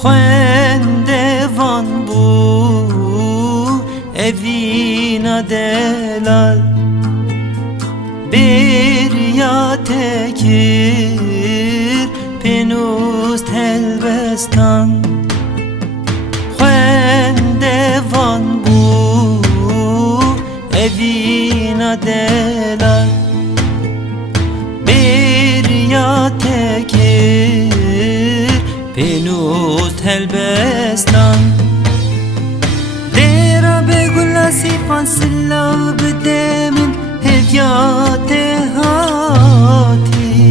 خوێندێڤان بوو ئەڤینە دێلال بێریا تێکرد پێنووست هەلبەستان خوێندێڤان بوو ئەڤینە دێلال بێریا تێکرد پێنووست هەلبەستان لێرە بێگوڵە سیپان سلا بدێ من هێڤیاتێ هاتی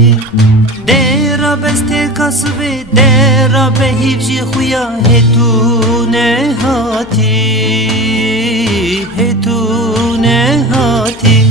دێرە بەستێ کەسبێ دێرە بە هیڤژی خویا هێتونێ هاتی هێتونێ هاتی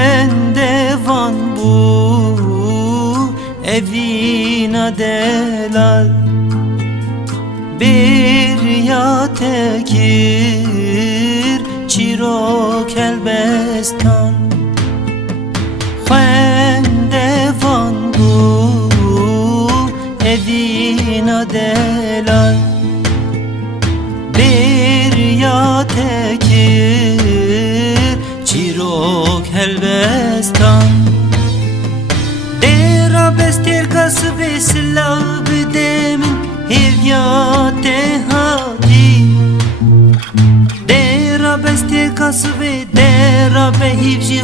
خوێندێڤان بوو ئەڤینە دێلال بێریا تێکرد چیرۆک هەلبەستان خوێندێڤان بوو ئەڤینە دێلال بێریا تێکرد چیرۆک هەلبەستان دێرە بەستێر کەسبێ سلا بدێ من هێڤیاتێ هاتی دێرە بەستێر کەسبێ دێرە بە هیڤژی